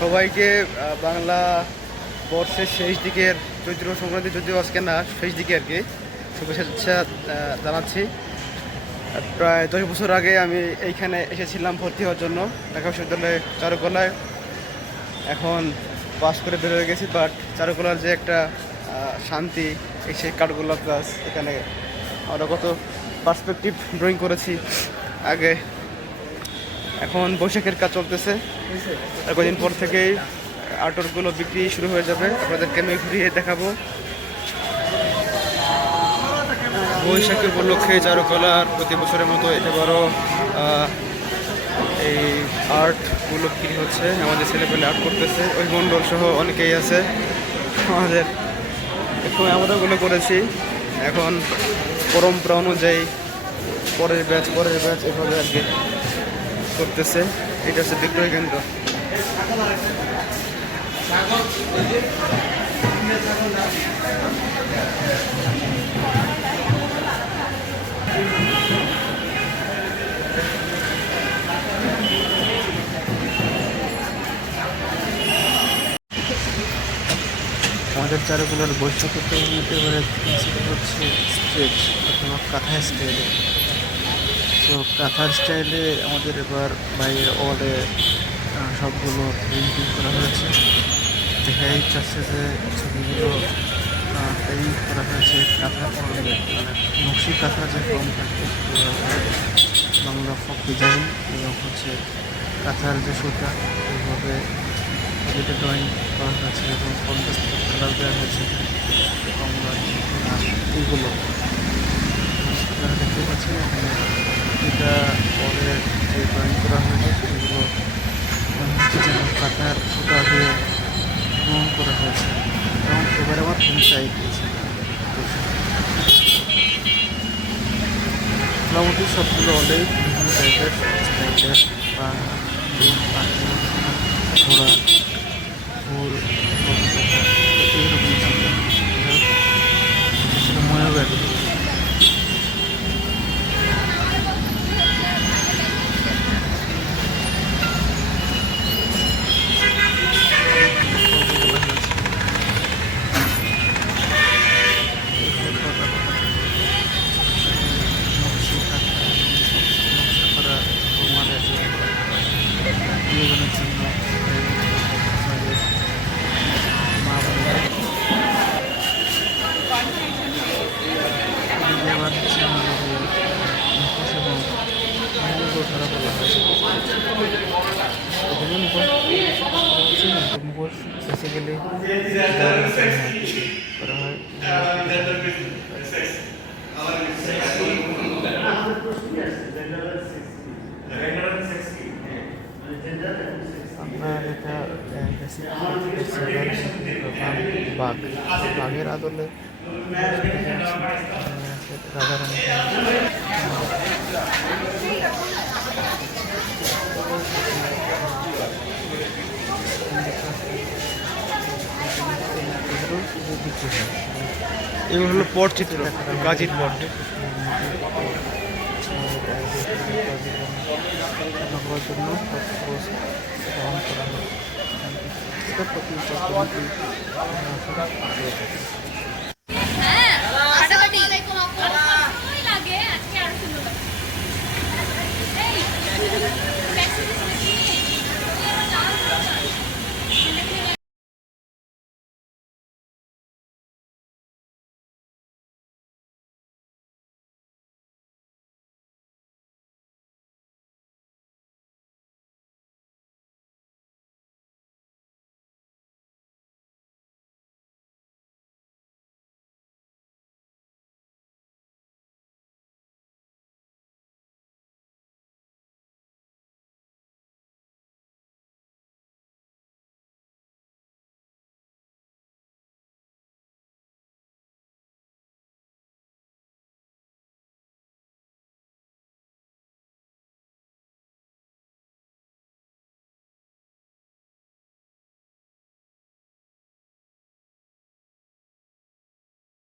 সবাইকে বাংলা বর্ষের শেষ দিকের চৈত্র সংক্রান্তি, যদিও আজকে না, শেষ দিকে আর কি শুভেচ্ছা জানাচ্ছি। প্রায় 10 বছর আগে আমি এইখানে এসেছিলাম ভর্তি হওয়ার জন্য ঢাকা বিশ্ববিদ্যালয়ে চারুকলায়। এখন পাস করে বের হয়ে গেছি, বাট চারুকলার যে একটা শান্তি, এই সেই কাঠগোলাপ গাছ, এখানে আমরা কত পার্সপেক্টিভ ড্রয়িং করেছি আগে। এখন বৈশাখের কাজ চলতেছে, আর কদিন পর থেকেই আর্টওয়ার্কগুলো বিক্রি শুরু হয়ে যাবে, আপনাদেরকে আমি ঘুরিয়ে দেখাবো। বৈশাখী উপলক্ষে চারুকলার প্রতি বছরের মতো এবারও এই আর্টগুলো বিক্রি হচ্ছে। আমাদের ছেলেপেলে আর্ট করতেছে, ওই মণ্ডল সহ অনেকেই আছে আমাদের। এখন আমরা ওগুলো করেছি, এখন পরম্পরা অনুযায়ী পরের ব্যাচ এভাবে আর কি করতেছে। এটা হচ্ছে বিক্রয় কেন্দ্র। আমাদের চারুকলার বৈশাখী এবারে হচ্ছে স্ট্রেচ অথবা কাঁথা স্টাইলে। তো কাঁথার স্টাইলে আমাদের এবার বাইরের ওয়ালে সবগুলো পেইন্টিং করা হয়েছে। দেখাই যাচ্ছে যে ছবিগুলো পেইন্ট করা হয়েছে কাঁথা ফর্মে, মানে নকশি কাঁথা যে ফর্ম থাকে বাংলা ফক ডিজাইন, এবং হচ্ছে কাঁথার যে সুতা এইভাবে ছবিতে ড্রয়িং করা হয়েছে এবং কন্ট্রাস্ট কালার দেওয়া হয়েছে কমলা এইগুলো আপনারা দেখতে পাচ্ছেন। এখানে এটা পরে যে ড্রয়িং করা হয়েছে সেগুলো যেন কাঁথার সুতা দিয়ে রং করা হয়েছে, এবং এবারে আমার খুবই চাই দিয়েছে। মোটামুটি সবগুলো অনেক বিভিন্ন টাইপের স্টাইলের বা পাখি, ঘোড়া, ফুল, এইরকম সেটা মনে ব্যাগ। জীবনের জন্য মা বোনেরা আবার হচ্ছে আমাদের মুখোশ এবং মুখোশ ধরা বলা হয়েছে। এখানে মুখোশ বেসিক্যালি করা হয়। আপনার এটা বাঘের আদলে রাধারানী। এগুলো হলো পটচিত্র, গাজীর পট। জন্য গ্রহণ করা হয়।